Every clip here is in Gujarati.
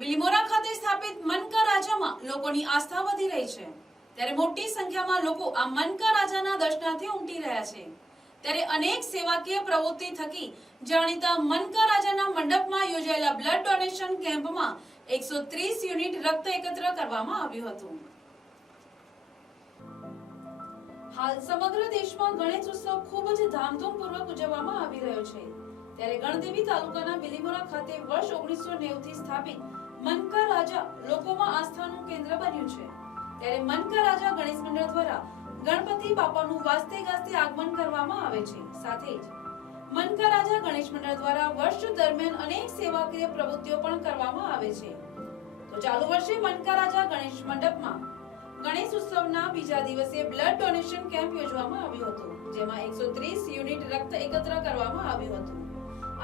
બિલીમોરા ખાતે સ્થાપિત મનકા રાજામાં લોકોની આસ્થા વધી રહી છે. ત્યારે મોટી સંખ્યામાં લોકો આ મનકા રાજાના દર્શનાર્થે ઉમટી રહ્યા છે. ત્યારે અનેક સેવાકીય પ્રવૃત્તિ થકી જાણીતા મનકા રાજાના મંડપમાં યોજાયેલા બ્લડ ડોનેશન કેમ્પમાં એકસો ત્રીસ યુનિટ રક્ત એકત્ર કરવામાં આવ્યું હતું. હાલ સમગ્ર દેશમાં ગણેશ ઉત્સવ ખૂબ જ ધામધૂમપૂર્વક ઉજવવામાં આવી રહ્યો છે. ત્યારે ગણદેવી તાલુકાના બિલીમોરા ખાતે વર્ષ ઓગણીસો નેવું થી સ્થાપિત મનકા રાજા લોકોમાં આસ્થાનું કેન્દ્ર બન્યું છે. ત્યારે મનકા રાજા ગણેશ મંડળ દ્વારા ગણપતિ બાપાનું વાસ્તે ગાસ્તે આગમન કરવામાં આવે છે. સાથે જ મનકા રાજા ગણેશ મંડળ દ્વારા વર્ષ દરમિયાન અનેક સેવાકીય પ્રવૃત્તિઓ પણ કરવામાં આવે છે. તો ચાલુ વર્ષે મનકા રાજા ગણેશ મંડપમાં ગણેશ ઉત્સવના બીજા દિવસે બ્લડ ડોનેશન કેમ્પ યોજવામાં આવ્યો હતો, જેમાં એકસો ત્રીસ યુનિટ રક્ત એકત્ર કરવામાં આવ્યું હતું.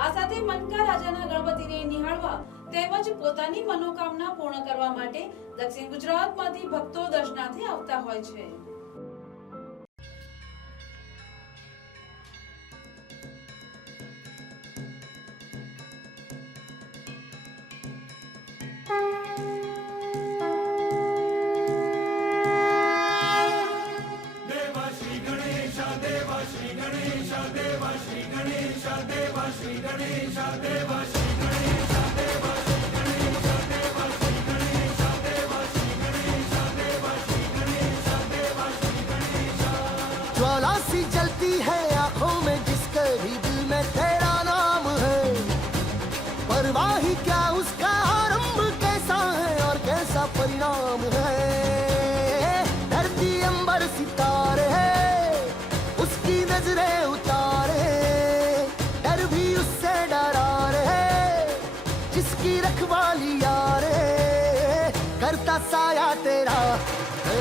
આ સાથે મનકા રાજાના ગણપતિને નિહાળવા તેમજ પોતાની મનોકામના પૂર્ણ કરવા માટે દક્ષિણ ગુજરાતમાંથી ભક્તો દર્શનાર્થે આવતા હોય છે देवा श्री गणेश देवा श्री गणेश देवा श्री गणेश देवा श्री ज्वाला सी जलती है आँखों में, जिसके भी दिल में तेरा नाम है। परवाह ही क्या उसका आरंभ कैसा है और कैसा परिणाम है? धरती अंबर सितारे है, उसकी नज़रें उतारे डर भी उससे डरा रहे जिसकी रखवाली यारे करता साया तेरा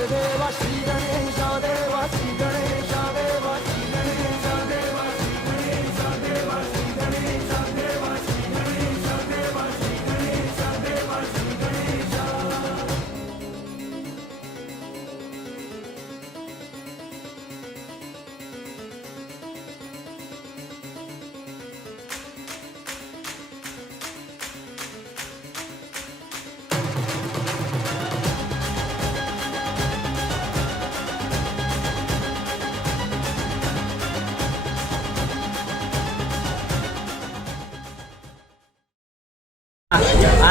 देवा श्री गणेश देवा श्री गणेश।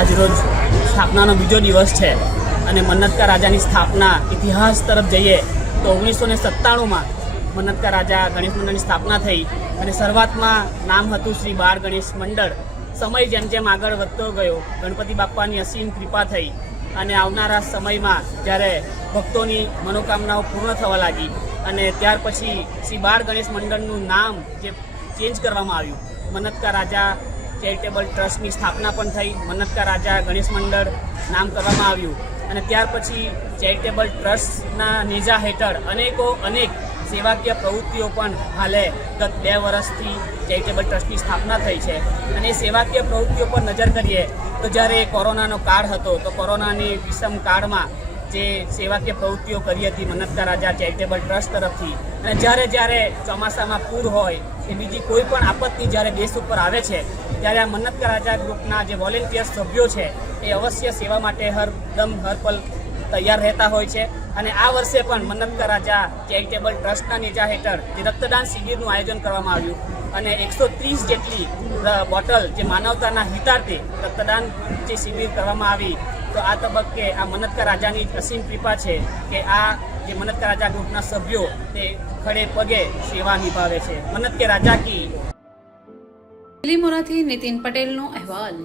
આજ રોજ સ્થાપનાનો બીજો દિવસ છે. અને મન્નતકા રાજાની સ્થાપના ઇતિહાસ તરફ જઈએ તો ઓગણીસો ને સત્તાણુંમાં મન્નતકા રાજા ગણેશ મંડળની સ્થાપના થઈ અને શરૂઆતમાં નામ હતું શ્રી બાળ ગણેશ મંડળ. સમય જેમ જેમ આગળ વધતો ગયો, ગણપતિ બાપ્પાની અસીમ કૃપા થઈ અને આવનારા સમયમાં જ્યારે ભક્તોની મનોકામનાઓ પૂર્ણ થવા લાગી અને ત્યાર પછી શ્રી બાળ ગણેશ મંડળનું નામ જે ચેન્જ કરવામાં આવ્યું, મન્નતકા રાજા ચેરિટેબલ ટ્રસ્ટની સ્થાપના પણ થઈ. મન્નતકા રાજા ગણેશ મંડળ નામ કરવામાં આવ્યું. અને ત્યાર પછી ચેરિટેબલ ટ્રસ્ટના નેજા હેઠળ અનેકો અનેક સેવાકીય પ્રવૃત્તિઓ પણ હાલે. ગત બે વર્ષથી ચેરિટેબલ ટ્રસ્ટની સ્થાપના થઈ છે. અને એ સેવાકીય પ્રવૃત્તિઓ પર નજર કરીએ તો જ્યારે કોરોનાનો કાળ હતો, તો કોરોનાની વિષમ કાળમાં જે સેવાકીય પ્રવૃત્તિઓ કરી હતી મન્નતકા રાજા ચેરિટેબલ ટ્રસ્ટ તરફથી, અને જ્યારે જ્યારે ચોમાસામાં પૂર હોય, કે બીજી કોઈ પણ આપત્તિ જ્યારે દેશ ઉપર આવે છે ત્યારે આ મન્નતકા રાજા ગ્રુપના જે વોલેન્ટિયર સભ્યો છે, એ અવશ્ય સેવા માટે હરદમ હરપલ તૈયાર રહેતા હોય છે. અને આ વર્ષે પણ મન્નતકા રાજા ચેરિટેબલ ટ્રસ્ટના નેજા હેઠળ જે રક્તદાન શિબિરનું આયોજન કરવામાં આવ્યું. અને એકસો ત્રીસ જેટલી બોટલ જે માનવતાના હિતાર્થે રક્તદાન જે શિબિર કરવામાં આવી, તો આ તબક્કે આ મનતકા રાજાની અસીમ કૃપા છે કે આ જે મન્નતકા રાજા ગ્રુપના સભ્યો, તે ખડે પગે સેવા નિભાવે છે. મનત કે રાજા કી બિલીમોરાથી નીતિન પટેલનો અહેવાલ.